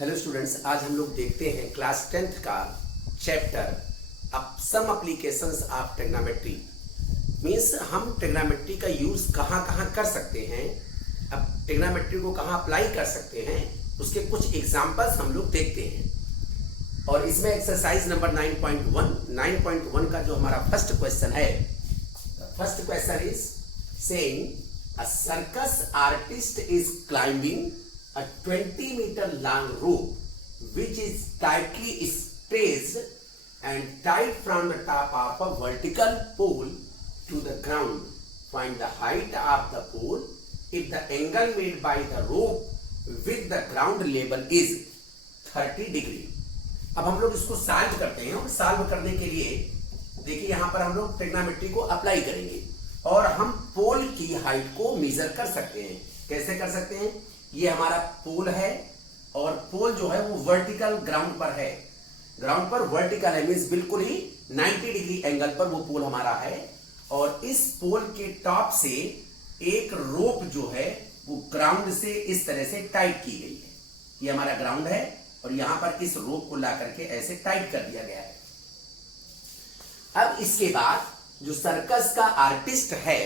Hello students, आज हम लोग देखते हैं क्लास 10th का chapter some applications of trigonometry. Means हम ट्रिग्नोमेट्री का यूज कहाँ कहाँ कर सकते हैं, अब ट्रिग्नोमेट्री को कहाँ अप्लाई कर सकते हैं, उसके कुछ एग्जांपल्स हम लोग देखते हैं। और इसमें एक्सरसाइज नंबर 9.1 का जो हमारा फर्स्ट क्वेश्चन है, first question is saying a circus artist is climbing a 20-meter long rope which is tightly spaced and tied from the top of a vertical pole to the ground. Find the height of the pole if the angle made by the rope with the ground level is 30 degree. अब हम लोग इसको solve करते हैं और solve करने के लिए देखिए यहाँ पर हम लोग ट्रिग्नोमेट्री को अप्लाई करेंगे और हम पोल की हाइट को मेजर कर सकते हैं। कैसे कर सकते हैं? ये हमारा पोल है और पोल जो है वो वर्टिकल ग्राउंड पर है, ग्राउंड पर वर्टिकल है, मींस बिल्कुल ही 90 डिग्री एंगल पर वो पोल हमारा है। और इस पोल के टॉप से एक रोप जो है वो ग्राउंड से इस तरह से टाइट की गई है। ये हमारा ग्राउंड है और यहां पर इस रोप को ला करके ऐसे टाइट कर दिया गया है। अब इसके बाद जो सर्कस का आर्टिस्ट है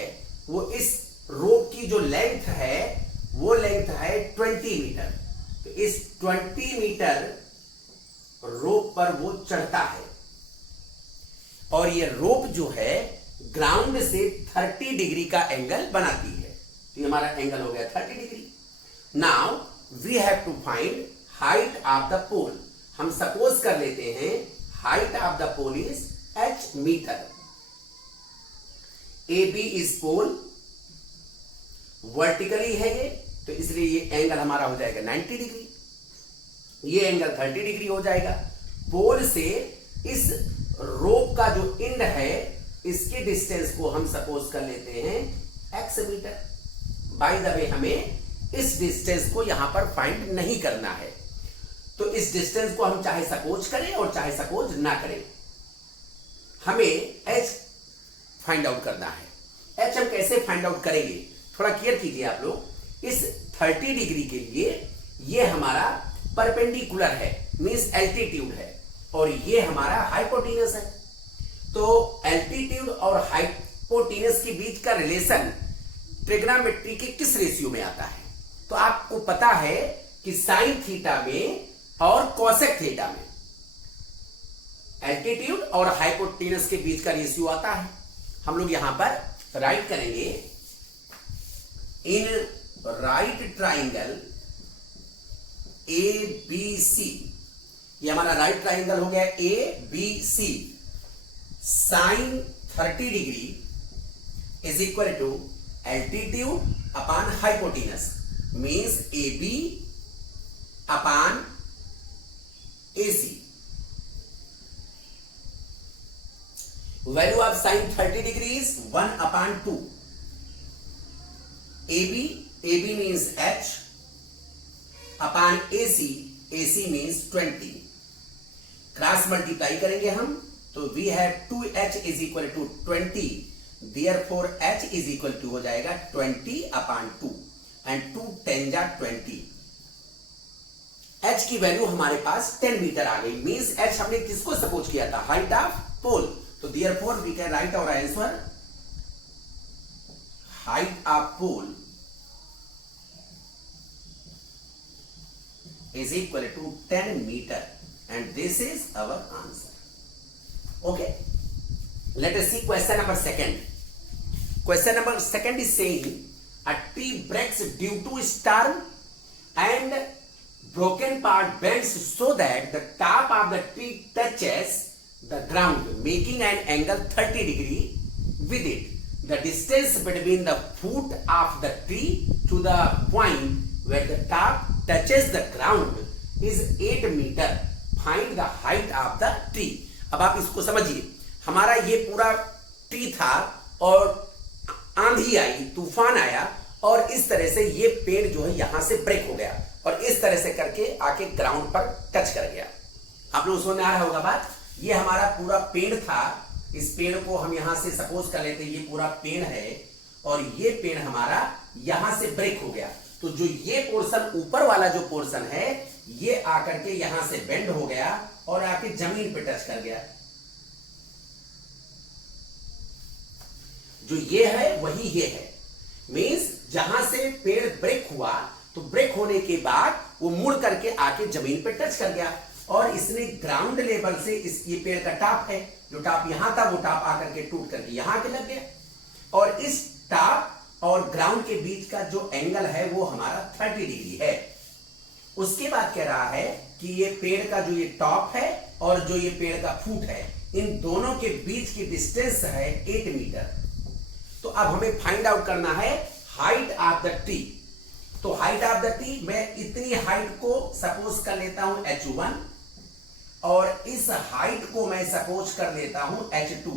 वो इस रोप की जो लेंथ है वो लेंथ है 20 मीटर। तो इस 20 मीटर रोप पर वो चढ़ता है और ये रोप जो है ग्राउंड से 30 डिग्री का एंगल बनाती है। तो ये हमारा एंगल हो गया 30 degree. Now we have to find height of the pole. हम सपोज कर लेते हैं height of the pole is h metre. A B is pole, vertically है ये, तो इसलिए ये एंगल हमारा हो जाएगा 90 डिग्री, ये एंगल 30 डिग्री हो जाएगा। पोल से इस रोप का जो एंड है इसके डिस्टेंस को हम सपोज कर लेते हैं x metre. By the way हमें इस डिस्टेंस को यहां पर फाइंड नहीं करना है, तो इस डिस्टेंस को हम चाहे सपोज करें और चाहे सपोज ना करें, हमें h फाइंड आउट करना है। h हम कैसे फाइंड आउट करेंगे थोड़ा क्लियर कीजिए आप लोग। इस 30 डिग्री के लिए ये हमारा परपेंडिकुलर है, मींस एल्टीट्यूड है, और ये हमारा हाइपोटेनस है। तो एल्टीट्यूड और हाइपोटेनस के बीच का रिलेशन ट्रिग्नोमेट्री के किस रेशियो में आता है? तो आपको पता है कि साइन थीटा में और कोसेक थीटा में एल्टीट्यूड और हाइपोटेनस के बीच का रेशियो आता है। हम लोग यहां पर राइट करेंगे in right triangle A B C. ये हमारा राइट ट्राइंगल हो गया A B C. Sine 30 degree is equal to altitude upon hypotenuse, means A B upon A C. Value of sine 30 degree is 1 upon 2। AB means h upon AC means 20। Cross multiply करेंगे हम तो we have 2h is equal to 20, therefore h is equal to हो जाएगा 20 upon 2 and 2 10 जा 20। h की value हमारे पास 10 metre आ गई, means h हमने किसको सपोज किया था? हाइट ऑफ पोल। तो therefore we can write our answer height of pole is equal to 10 meter and this is our answer. Okay, let us see question number 2. Question number 2 is saying a tree breaks due to storm and broken part bends so that the top of the tree touches the ground, making an angle 30 degree with it. The distance between the foot of the tree to the point where the top touches the ground is 8 meter. Find the height of the tree. अब आप इसको समझिए, हमारा ये पूरा tree था और आंधी आई, तूफान आया और इस तरह से ये पेड़ जो है यहां से ब्रेक हो गया और इस तरह से करके आके ग्राउंड पर टच कर गया। आप लोग समझ में आ रहा होगा बात। ये हमारा पूरा पेड़ था, इस पेड़ को हम यहां से सपोज कर लेते हैं ये पूरा पेड़ है और ये पेड़ हमारा यहां से ब्रेक हो गया। तो जो ये पोर्शन ऊपर वाला जो पोर्शन है ये आकर के यहां से बेंड हो गया और आके जमीन पे टच कर गया। जो ये है वही ये है, मींस जहां से पेड़ ब्रेक हुआ तो ब्रेक होने के बाद वो मुड़ करके आके जमीन पे टच कर गया और इसने ग्राउंड लेवल से ये पेड़ का टॉप है, जो टॉप यहां था वो टॉप आकर के टूट करके यहां के लग गया और इस टॉप और ग्राउंड के बीच का जो एंगल है वो हमारा 30 डिग्री है। उसके बाद कह रहा है कि ये पेड़ का जो ये टॉप है और जो ये पेड़ का फूट है, इन दोनों के बीच की डिस्टेंस है 8 मीटर। तो अब हमें फाइंड आउट करना है हाइट ऑफ द ट्री। तो हाइट ऑफ द ट्री, मैं इतनी हाइट को सपोज कर लेता हूं h1 और इस हाइट को मैं सपोज कर लेता हूं h2।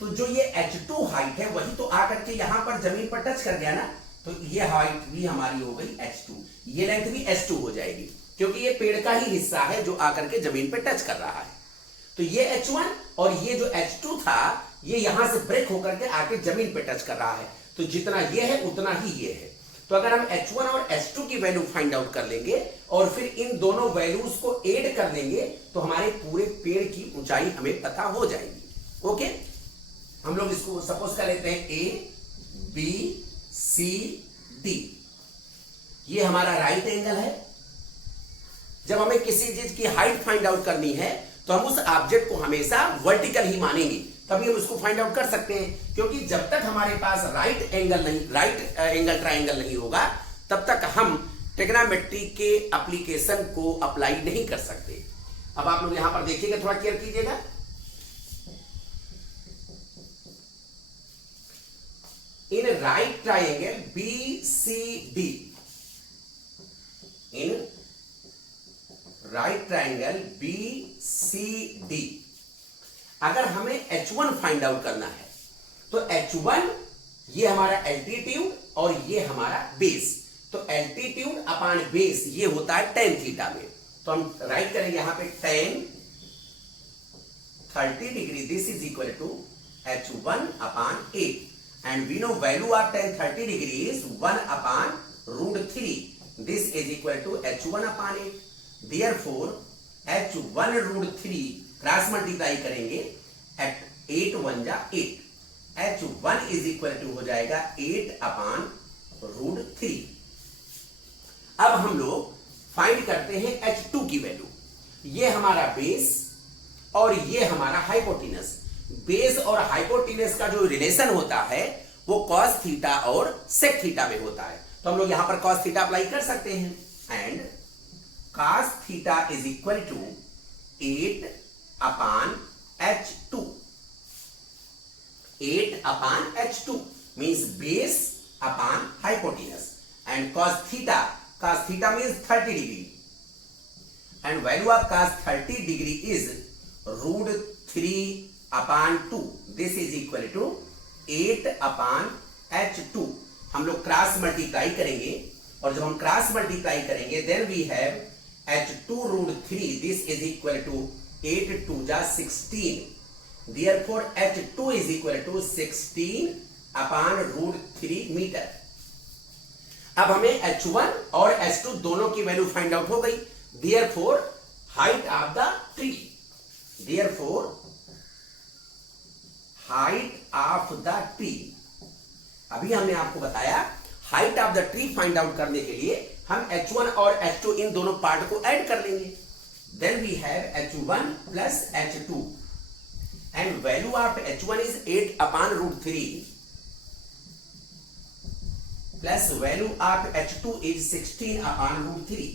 तो जो ये h2 हाइट है वही तो आकर के यहां पर जमीन पर टच कर गया ना, तो ये हाइट भी हमारी हो गई h2, ये लेंथ भी h2 हो जाएगी क्योंकि ये पेड़ का ही हिस्सा है जो आकर के जमीन पर टच कर रहा है। तो ये h1 और ये जो h2 था ये यहां से ब्रेक होकर के आके जमीन पे टच कर रहा है, तो जितना ये है उतना ही ये है। तो अगर हम h1 और h2 की वैल्यू फाइंड आउट कर लेंगे और फिर इन दोनों वैल्यूज को ऐड कर लेंगे तो हमारे पूरे पेड़ की ऊंचाई हमें पता हो जाएगी। ओके, हम लोग इसको सपोज कर लेते हैं A B C D, ये हमारा राइट एंगल है। जब हमें किसी चीज की हाइट फाइंड आउट करनी है तो हम उस ऑब्जेक्ट को हमेशा वर्टिकल ही मानेंगे, तभी हम उसको फाइंड आउट कर सकते हैं। क्योंकि जब तक हमारे पास राइट एंगल ट्राइंगल नहीं होगा तब तक हम ट्रिग्नोमेट्री के एप्लीकेशन को अप्लाई नहीं कर सकते। अब आप लोग यहां पर देखिएगा, थोड़ा केयर कीजिएगा। इन राइट ट्राइंगल BCD, इन राइट ट्राइंगल BCD अगर हमें h1 फाइंड आउट करना है तो h1 ये हमारा एल्टीट्यूड और ये हमारा बेस, तो एल्टीट्यूड अपॉन बेस ये होता है tan थीटा में। तो हम राइट करेंगे यहां पे tan 30 degree, this is equal to h1 upon 8 and we know value of tan 30 degree is 1 upon root 3, this is equal to h1 upon 8। therefore h1 root 3 cross multiply करेंगे, 8 1 जा 8, h1 is equal to हो जाएगा 8 upon root 3। अब हम लोग find करते हैं h2 की वैल्यू। ये हमारा बेस और ये हमारा हाइपोटेनस। बेस और हाइपोटेनस का जो रिलेशन होता है वो कॉस थीटा और सेक थीटा में होता है, तो हम लोग यहां पर कॉस थीटा अप्लाई कर सकते हैं and cos theta is equal to 8 upon h2। 8 upon h2 means base upon hypotenuse and cos theta means 30 degree and value of cos 30 degree is root 3 upon 2, this is equal to 8 upon h2। हम लोग cross multiply करेंगे और जब हम cross multiply करेंगे then we have h2 root 3, this is equal to 8 2 जा 16, therefore h2 is equal to 16 upon root 3 metre. अब हमें h1 और h2 दोनों की वैल्यू फाइंड आउट हो गई, therefore height of the tree, therefore height of the tree। अभी हमने आपको बताया height of the tree find out करने के लिए हम h1 और h2 इन दोनों पार्ट को ऐड कर लेंगे, then we have h1 plus h2 and value of h1 is 8 upon root 3 plus value of h2 is 16 upon root 3,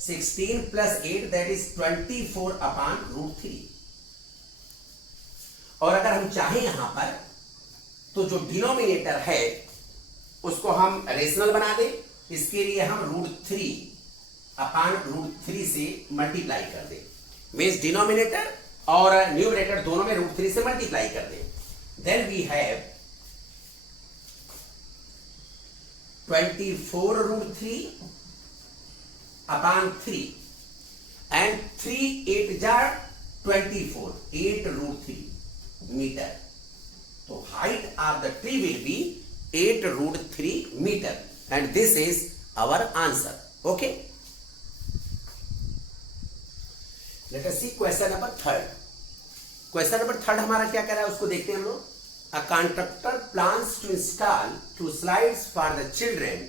16 plus 8 that is 24 upon root 3। और अगर हम चाहें यहां पर तो जो डिनोमिनेटर है उसको हम रेशनल बना दें, इसके लिए हम रूट 3 अपॉन रूट 3 से मल्टीप्लाई कर दें, मींस डिनोमिनेटर और न्यूमरेटर दोनों में रूट 3 से मल्टीप्लाई कर दें। Then we have 24 root 3 upon 3 and 3 8 जा 24, 8 रूट 3 मीटर। तो height of the tree will be 8 root 3 metre and this is our answer. Okay, let us see question number third. Question number third हमारा क्या कह रहा है उसको देखते हैं हम लोग। A contractor plans to install 2 slides for the children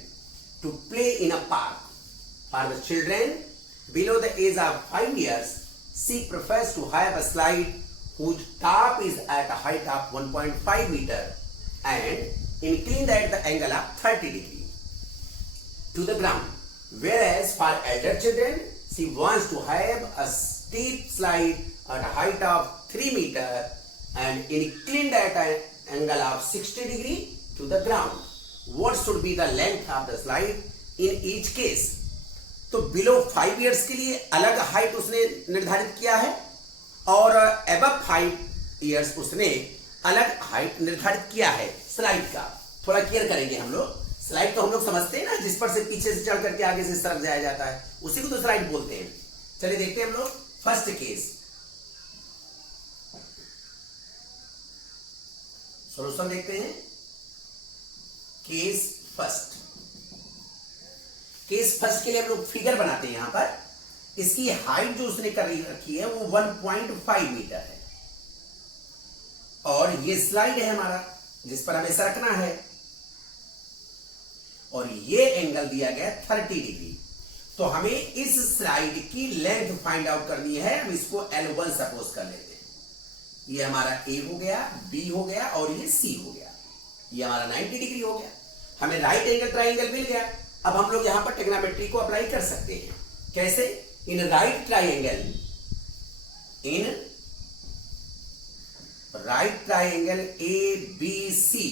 to play in a park for the children below the age of 5 years. She prefers to have a slide whose top is at a height of 1.5 meter and inclined at the angle of 30 degree to the ground. Whereas for elder children, she wants to have a steep slide at a height of 3 meter and inclined at an angle of 60 degree to the ground. What should be the length of the slide in each case? तो below 5 years के लिए अलग height उसने निर्धारित किया है और above 5 years उसने अलग हाइट निर्धारित किया है स्लाइड का। थोड़ा क्लियर करेंगे हम लोग। स्लाइड तो हम लोग समझते हैं ना, जिस पर से पीछे से चढ़ करके आगे से सरक जाया जाता है, उसी को तो स्लाइड बोलते हैं। चलिए देखते हैं हम लोग फर्स्ट केस। सॉल्यूशन देखते हैं। Case first. केस फर्स्ट के लिए हम लोग फिगर बनाते हैं। यहां पर इसकी हाइट जो उसने कर रखी है वो 1.5 मीटर है और ये स्लाइड है हमारा जिस पर हमें सरकना है और ये एंगल दिया गया 30 डिग्री। तो हमें इस स्लाइड की लेंथ फाइंड आउट करनी है। हम इसको L1 सपोज कर लेते हैं। ये हमारा A हो गया, B हो गया और ये C हो गया। ये हमारा 90 डिग्री हो गया। हमें राइट एंगल ट्राइंगल मिल गया। अब हम लोग यहां पर ट्रिग्नोमेट्री को अप्लाई कर सकते हैं। कैसे? इन राइट ट्राइंगल ABC,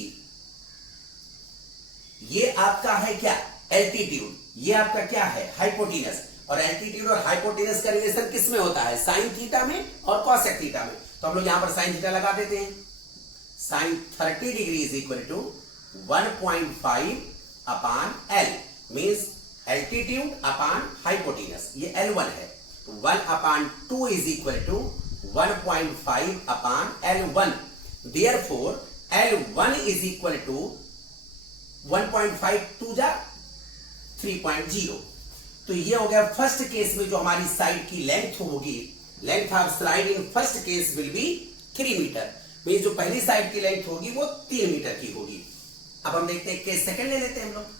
ये आपका है क्या? एल्टीट्यूड। ये आपका क्या है? हाइपोटेनस। और एल्टीट्यूड और हाइपोटेनस का रिलेशन किस में होता है? साइन थीटा में और कॉसेक थीटा में। तो हम लोग यहां पर साइन थीटा लगा देते हैं। Sine 30 degree is equal to 1.5 upon L, means altitude upon hypotenuse. ये L1 है। 1/2 is equal to 1.5 upon L1। Therefore L1 is equal to 1.5 2 जा 3.0। तो ये हो गया फर्स्ट केस में जो हमारी साइड की लेंथ होगी। Length of slide in first case will be 3 metre. Means जो पहली साइड की लेंथ होगी वो 3 मीटर की होगी। अब हम देखते हैं केस सेकंड ले लेते हैं हम लोग।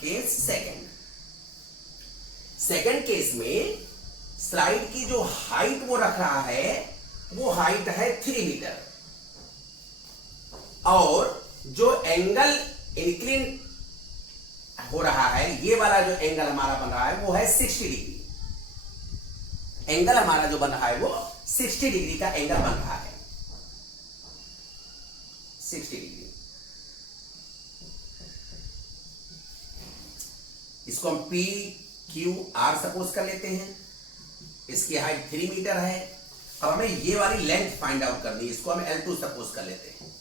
Case second. सेकंड केस में स्लाइड की जो हाइट वो रख रहा है वो हाइट है 3 मीटर और जो एंगल इंक्लिन हो रहा है, ये वाला जो एंगल हमारा बन रहा है वो है 60 डिग्री। एंगल हमारा जो बन रहा है वो 60 डिग्री का एंगल बन रहा है। 60 डिग्री। इसको हम PQR सपोज कर लेते हैं। इसकी हाइट 3 मीटर है। अब हमें ये वाली लेंथ फाइंड आउट करनी है। इसको हम L2 सपोज कर लेते हैं।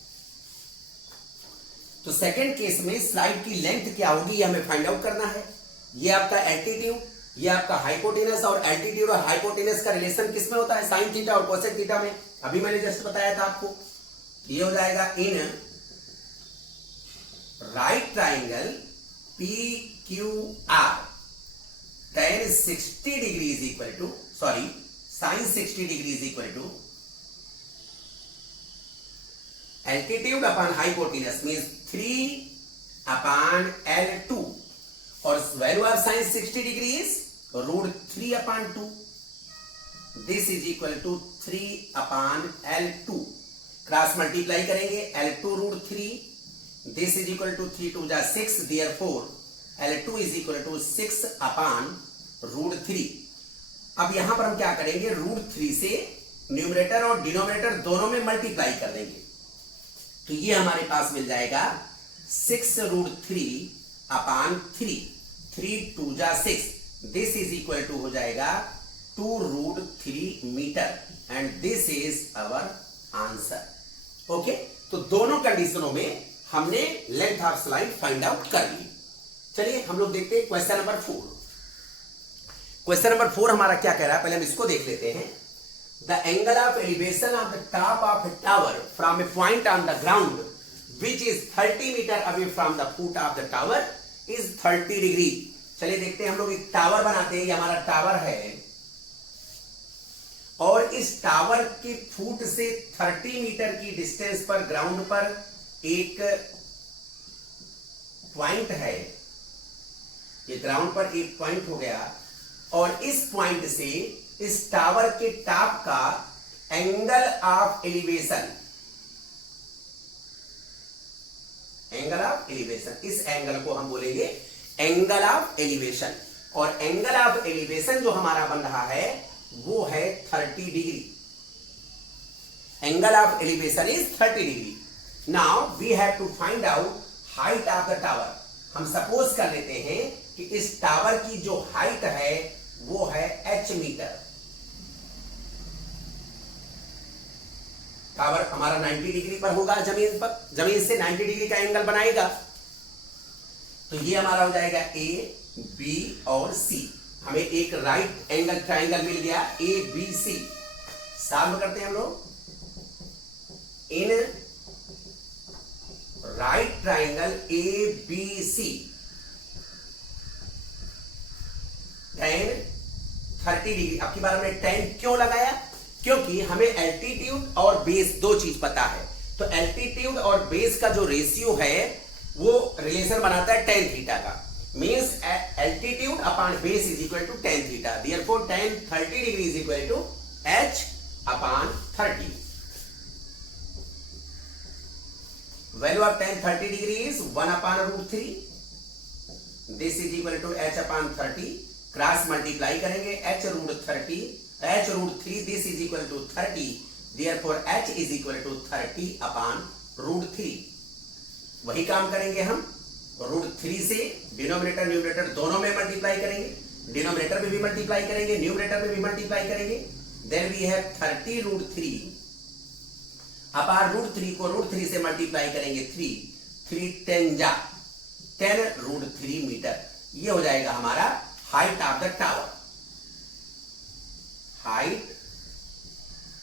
तो सेकंड केस में स्लाइड की लेंथ क्या होगी ये हमें फाइंड आउट करना है। ये आपका एल्टीट्यूड, ये आपका हाइपोटेनस, और एल्टीट्यूड और हाइपोटेनस का रिलेशन किस में होता है? साइन थीटा और कोसेक थीटा में। अभी मैंने जस्ट बताया था आपको। ये हो जाएगा इन right triangle PQR tan 60 degree is equal to, sorry, sin 60 degree is equal to altitude upon hypotenuse means 3 upon L2 और value of sin 60 degree is √3 upon 2. This is equal to 3 upon L2. Cross multiply करेंगे L2 √3. This is equal to 3 2 6. Therefore L2 is equal to 6 upon √3. अब यहां पर हम क्या करेंगे? √3 से numerator और डिनोमिनेटर दोनों में मल्टीप्लाई कर देंगे। तो ये हमारे पास मिल जाएगा 6 √3 upon 3। 3 2 6। This is equal to हो जाएगा 2 √3 metre and this is our answer. Okay, तो दोनों कंडीशनों में हमने length of slide find out कर ली। चलिए हम लोग देखते हैं क्वेश्चन नंबर 4। क्वेश्चन नंबर 4 हमारा क्या कह रहा है, पहले हम इसको देख लेते हैं। The angle of elevation of the top of a tower from a point on the ground which is 30 metre away from the foot of the tower is 30 degree चलिए देखते हैं, हम लोग एक टावर बनाते हैं। ये हमारा टावर है और इस टावर के फुट से 30 मीटर की डिस्टेंस पर ग्राउंड पर एक पॉइंट है। ये ग्राउंड पर एक पॉइंट हो गया और इस पॉइंट से इस टावर के टॉप का angle of elevation, angle of elevation, इस एंगल को हम बोलेंगे एंगल ऑफ एलिवेशन। और एंगल ऑफ एलिवेशन जो हमारा बन रहा है वो है 30 degree. Angle of elevation is 30 degree. Now we have to find out height of the tower. हम सपोज कर लेते हैं कि इस टावर की जो हाइट है वो है h मीटर। टावर हमारा 90 डिग्री पर होगा, जमीन पर, जमीन से 90 डिग्री का एंगल बनाएगा। तो ये हमारा हो जाएगा A, B और C। हमें एक राइट एंगल ट्राइंगल मिल गया ABC। सॉल्व करते हैं हम लोग। इन right triangle ABC tan 30 degree. अब की बार हमने tan क्यों लगाया? क्योंकि हमें एल्टीट्यूड और बेस दो चीज पता है। तो एल्टीट्यूड और बेस का जो रेशियो है वो रिलेशन बनाता है tan थीटा का। Means altitude upon base is equal to tan theta. Therefore tan 30 degree is equal to h upon 30। Value of tan 30 degree is 1 upon √3। This is equal to h upon 30। Cross multiply करेंगे h√3 this is equal to 30। Therefore h is equal to 30 upon √3। वही काम करेंगे हम, √3 से denominator numerator दोनों में multiply करेंगे। Denominator में भी मल्टीप्लाई करेंगे, न्यूमरेटर में भी मल्टीप्लाई करेंगे। देन वी हैव 30 √3 अपॉन √3 को √3 से मल्टीप्लाई करेंगे 3 10 जा 10 √3 मीटर। ये हो जाएगा हमारा height of the tower. Height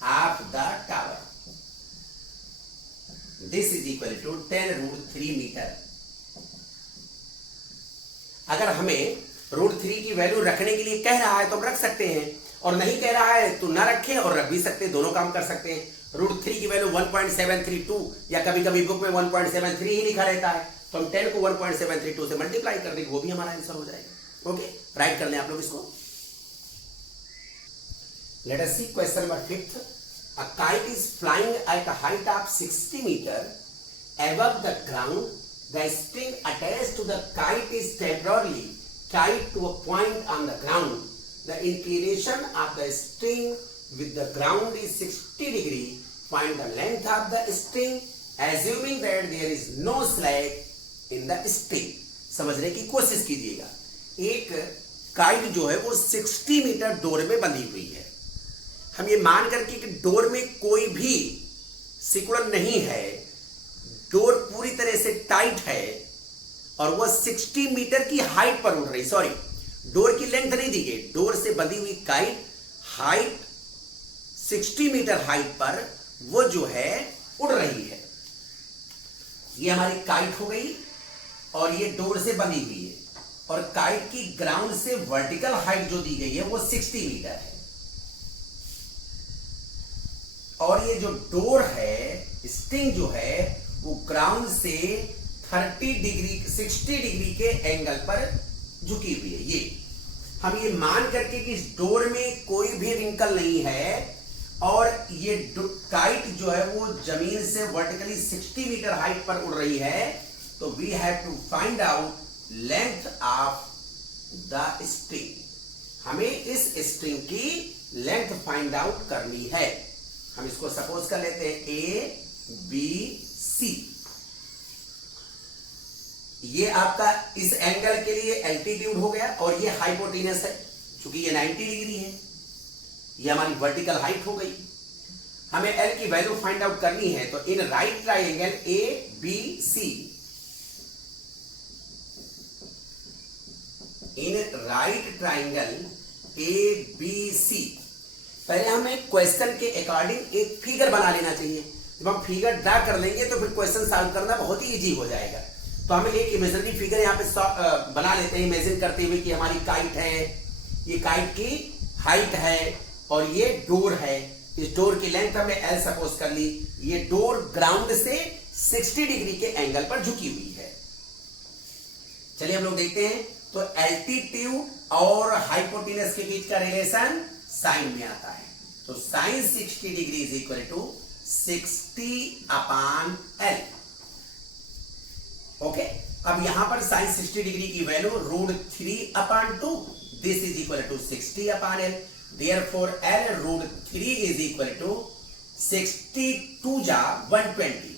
of the tower this is equal to 10 √3 metre. अगर हमें √3 की वैल्यू रखने के लिए कह रहा है तो हम रख सकते हैं, और नहीं कह रहा है तो ना रखें और रख भी सकते हैं, दोनों काम कर सकते हैं। √3 की वैल्यू 1.732 या कभी कभी बुक में 1.73 ही लिखा रहता है, तो हम 10 को 1.732 से मल्टीप्लाई कर देंगे, वो भी हमारा आंसर हो जाएगा। ओके, राइट कर लें आप लोग इसको। Let us see question number 5। A kite is flying at a height of 60 meter above the ground. The string attached to the kite is temporarily tied to a point on the ground. The inclination of the string with the ground is 60 degree. Find the length of the string, assuming that there is no slack in the string. समझने की कोशिश कीजिएगा। एक kite जो है वो 60 metre door में बंधी हुई है। हम ये मान करके कि डोर में कोई भी सिकुड़न नहीं है, डोर पूरी तरह से टाइट है और वह 60 मीटर की हाइट पर उड़ रही, सॉरी डोर की लेंथ नहीं दी गई, डोर से बंधी हुई काइट हाइट 60 मीटर हाइट पर वो जो है उड़ रही है। ये हमारी काइट हो गई और ये डोर से बंधी हुई है, और काइट की ग्राउंड से वर्टिकल हाइट जो दी गई है वो 60 मीटर है, और ये जो डोर है, स्ट्रिंग जो है वो ग्राउंड से 60 डिग्री के एंगल पर झुकी हुई है। ये हम ये मान करके कि इस डोर में कोई भी रिंकल नहीं है और ये काइट जो है वो जमीन से वर्टिकली 60 मीटर हाइट पर उड़ रही है, तो we have to find out length of the string. हमें इस स्ट्रिंग की लेंथ फाइंड आउट करनी है। हम इसको सपोज कर लेते हैं ABC। ये आपका इस एंगल के लिए एल्टीट्यूड हो गया और ये हाइपोटेनस है, क्योंकि ये 90 डिग्री है, ये हमारी वर्टिकल हाइट हो गई। हमें L की वैल्यू फाइंड आउट करनी है, तो इन राइट ट्राइंगल ABC, इन राइट ट्राइंगल ABC पहले हमें क्वेश्चन के अकॉर्डिंग एक फिगर बना लेना चाहिए। जब हम फिगर ड्रा कर लेंगे तो फिर क्वेश्चन सॉल्व करना बहुत ही इजी हो जाएगा। तो हम एक इमेजिनरी फिगर यहाँ पे बना लेते हैं, इमेजिन करते हुए कि हमारी काइट है, ये काइट की हाइट है और ये डोर है। इस डोर की लेंथ हमने L सपोज कर ली। ये डोर ग्राउंड से 60 डिग्री के एंगल पर झुकी हुई है। चलिए हम लोग देखते हैं। तो एल्टीट्यूड और हाइपोटेनस के बीच का रिलेशन साइन में आता है। तो sine 60 degree is equal to 60/L। Okay, अब यहां पर साइन 60 डिग्री की वैल्यू √3/2, this is equal to 60/L। Therefore L √3 is equal to 62 जा 120।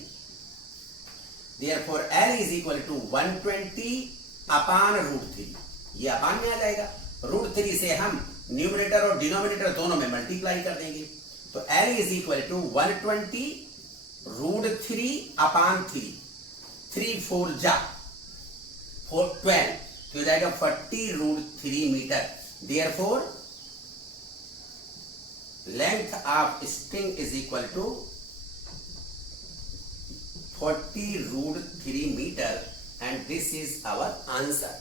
Therefore L is equal to 120/√3। ये अपान में आ जाएगा। √3 से हम न्यूमरेटर और डिनोमिनेटर दोनों में मल्टीप्लाई कर देंगे। तो L is equal to 120 √3/3। 3 4 जा 4 12, तो हो जाएगा 40√3 metre. Therefore length of string is equal to 40√3 metre and this is our answer।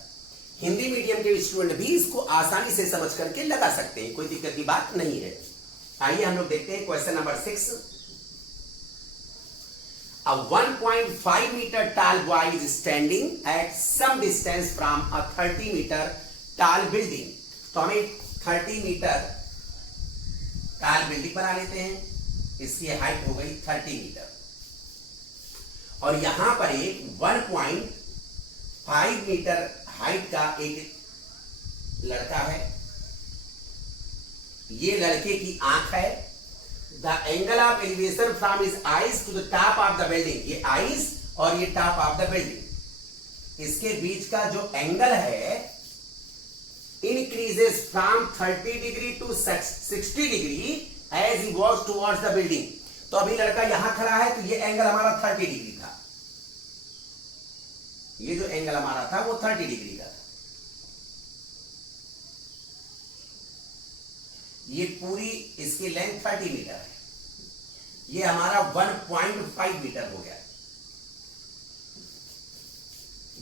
Hindi medium के स्टूडेंट भी इसको आसानी से समझ करके लगा सकते हैं, कोई दिक्कत की बात नहीं है। आइए हम लोग देखते हैं question number 6। A 1.5 meter tall boy is standing at some distance from a 30 meter tall building। तो हमें 30 मीटर टाल बिल्डिंग बना लेते हैं। इसकी हाइट हो गई 30 मीटर और यहां पर एक 1.5 मीटर हाइट का एक लड़का है। ये लड़के की आंख है। The angle of elevation from his eyes to the top of the building, ये आईज और ये टॉप ऑफ द बिल्डिंग, इसके बीच का जो एंगल है increases from 30 degree to 60 degree as he walks towards the building। तो अभी लड़का यहां खड़ा है, तो ये एंगल हमारा 30 डिग्री था। ये जो एंगल हमारा था वो 30 डिग्री का था। ये पूरी इसकी लेंथ 30 मीटर है। ये हमारा 1.5 मीटर हो गया।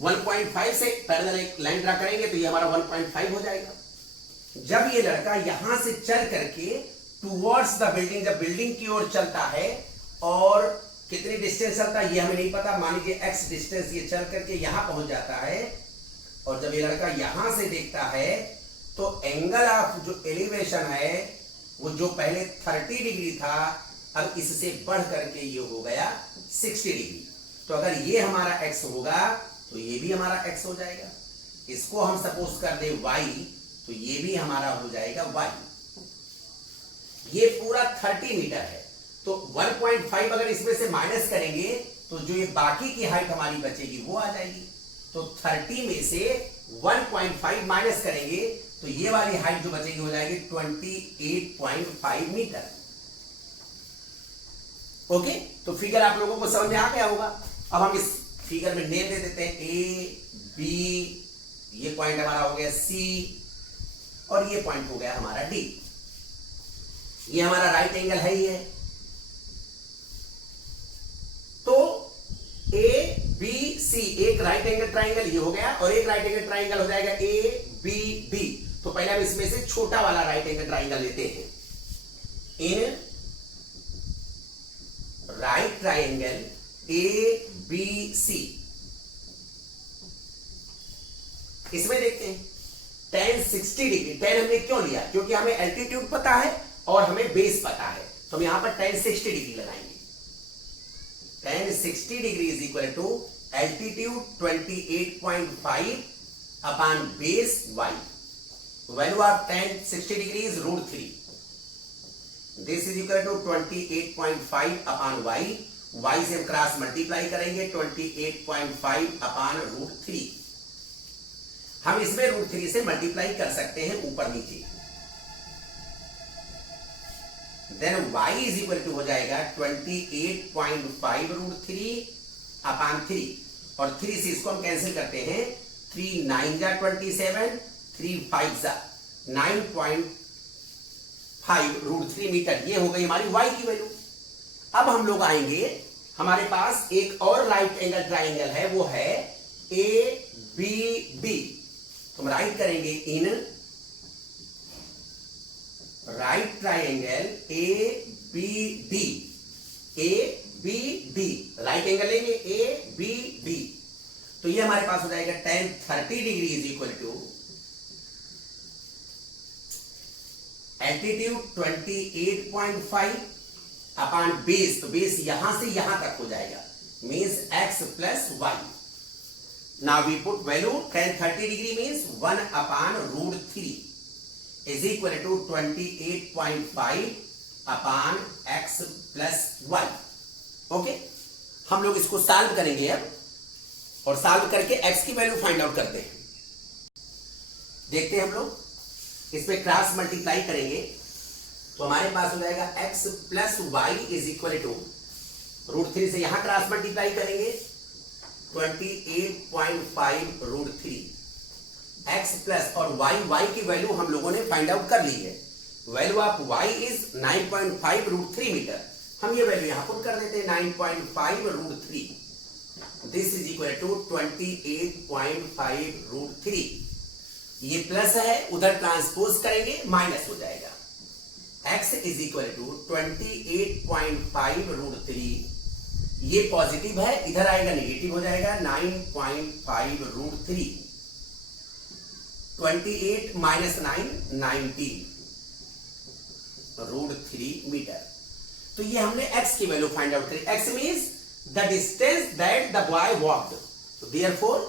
1.5 से पैरेलल एक लाइन ड्रा करेंगे तो ये हमारा 1.5 हो जाएगा। जब ये लड़का यहां से चल करके टुवर्ड्स द बिल्डिंग, जब बिल्डिंग की ओर चलता है, और कितनी डिस्टेंस चलता है ये हमें नहीं पता, मान लीजिए x डिस्टेंस ये चल करके यहां पहुंच जाता है, और जब ये लड़का यहां से देखता है तो एंगल ऑफ जो एलिवेशन है वो जो पहले 30 डिग्री था अब इससे बढ़ करके ये हो गया 60 डिग्री। तो अगर ये हमारा x होगा तो ये भी हमारा x हो जाएगा। इसको हम सपोज कर दे y, तो ये भी हमारा हो जाएगा y। ये पूरा 30 मीटर है, तो 1.5 अगर इसमें से माइनस करेंगे तो जो ये बाकी की हाइट हमारी बचेगी वो आ जाएगी। तो 30 में से 1.5 माइनस करेंगे तो ये वाली हाइट जो बचेगी हो जाएगी 28.5 मीटर। ओके, तो फिगर आप लोगों को समझ में आ गया होगा। अब हम इस फिगर में नेम दे देते हैं ए बी, ये पॉइंट हमारा हो गया सी, और ये पॉइंट हो गया हमारा डी। ये हमारा राइट एंगल है ही है। तो ए बी सी एक राइट एंगल ट्राइंगल ये हो गया, और एक राइट एंगल ट्राइंगल हो जाएगा ए बी डी। तो पहले हम इसमें से छोटा वाला राइट एंगल ट्राइंगल लेते हैं। In right triangle A B C, इसमें देखते हैं tan 60 डिग्री। tan हमने क्यों लिया? क्योंकि हमें एल्टीट्यूड पता है और हमें बेस पता है, तो हम यहां पर tan 60 डिग्री लगाएंगे। tan 60 degree is equal to altitude 28.5 upon base y। Value of tan 60 degree is √3। This is equal to 28.5 upon y। y से हम क्रॉस मल्टीप्लाई करेंगे 28.5 अपॉन √3। हम इसमें √3 से मल्टीप्लाई कर सकते हैं ऊपर नीचे। Then y is equal to हो जाएगा 28.5 √3 अपॉन 3, और 3 से इसको हम कैंसिल करते हैं। 3 9 जा 27, 3 5 जा 9.5 √3 मीटर। ये हो गई हमारी y की वैल्यू। अब हम लोग आएंगे, हमारे पास एक और राइट एंगल ट्राइंगल है, वो है ए बी डी, तो हम राइट करेंगे in right triangle A B D, A B D, right angle लेंगे ए बी डी, तो ये हमारे पास हो जाएगा tan 30 degree is equal to altitude 28.5 upon base, तो बेस यहां से यहां तक हो जाएगा, means x plus y. Now we put value tan 30 degree means 1 upon √3 is equal to 28.5 upon x plus y. Okay, हम लोग इसको सॉल्व करेंगे अब, और सॉल्व करके x की वैल्यू फाइंड आउट करते हैं. देखते हैं हम लोग इसमें क्रॉस मल्टीप्लाई करेंगे तो हमारे पास हो जाएगा x plus y is equal to √3 से यहां क्रॉस मल्टीप्लाई करेंगे 28.5 √3 x प्लस और y की वैल्यू हम लोगों ने फाइंड आउट कर ली है. Value of y is 9.5 √3 metre. हम ये वैल्यू यहां पुट कर देते हैं 9.5 √3. This is equal to 28.5 √3. ये प्लस है, उधर ट्रांसपोज करेंगे माइनस हो जाएगा. x is equal to 28.5 √3. ये पॉजिटिव है, इधर आएगा नेगेटिव हो जाएगा 9.5 √3. 28 माइनस 9 19 √3 मीटर. तो ये हमने x की वैल्यू फाइंड आउट करी. x means the distance that the boy walked. So therefore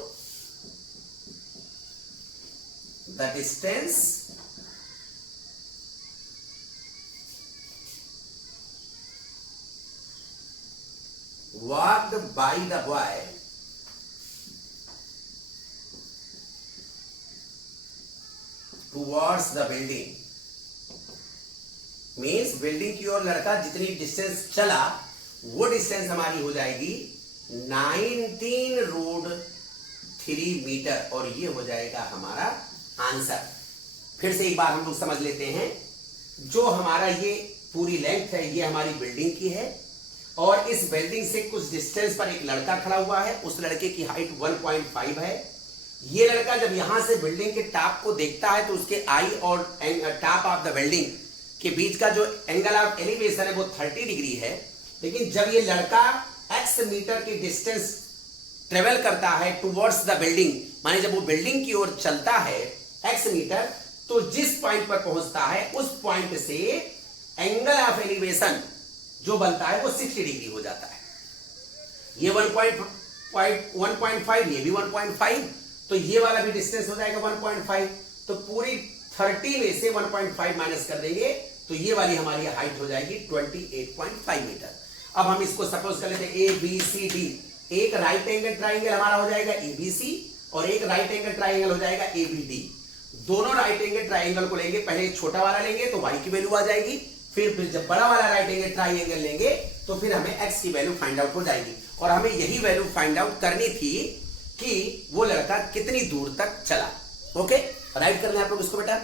the distance walked by the boy towards the building means building की ओर लड़का जितनी डिस्टेंस चला वो डिस्टेंस हमारी हो जाएगी 19 √3 मीटर, और ये हो जाएगा हमारा आंसर. फिर से एक बार हम लोग समझ लेते हैं. जो हमारा ये पूरी लेंथ है ये हमारी बिल्डिंग की है, और इस बिल्डिंग से कुछ डिस्टेंस पर एक लड़का खड़ा हुआ है. उस लड़के की हाइट 1.5 है. ये लड़का जब यहां से बिल्डिंग के टॉप को देखता है तो उसके आई और टॉप ऑफ द बिल्डिंग के बीच का जो एंगल ऑफ एलिवेशन है वो 30 डिग्री है. लेकिन जब ये लड़का x मीटर की डिस्टेंस ट्रेवल करता है टुवर्ड्स द बिल्डिंग, माने जब वो बिल्डिंग की ओर चलता है x मीटर, तो जिस पॉइंट पर पहुंचता है उस पॉइंट से एंगल ऑफ एलिवेशन जो बनता है वो 60 डिग्री हो जाता है. ये 1.5, ये भी 1.5, तो ये वाला भी डिस्टेंस हो जाएगा 1.5. तो पूरी 30 में से 1.5 माइनस कर देंगे तो ये वाली हमारी हाइट हो जाएगी 28.5 मीटर. अब हम इसको सपोज कर लेते हैं ए बी सी डी. एक राइट एंगल ट्राइंगल हमारा हो जाएगा एबीसी और एक राइट एंगल ट्राइंगल हो जाएगा एबीडी. दोनों राइट एंगल ट्राइंगल को लेंगे, पहले छोटा वाला लेंगे तो y की वैल्यू आ जाएगी, फिर जब बड़ा वाला राइट एंगल ट्राइंगल लेंगे तो फिर हमें x की वैल्यू फाइंड आउट हो जाएगी. और हमें यही वैल्यू फाइंड आउट करनी थी कि वो लड़का कितनी दूर तक चला. ओके, राइट कर लें आप लोग इसको बेटा.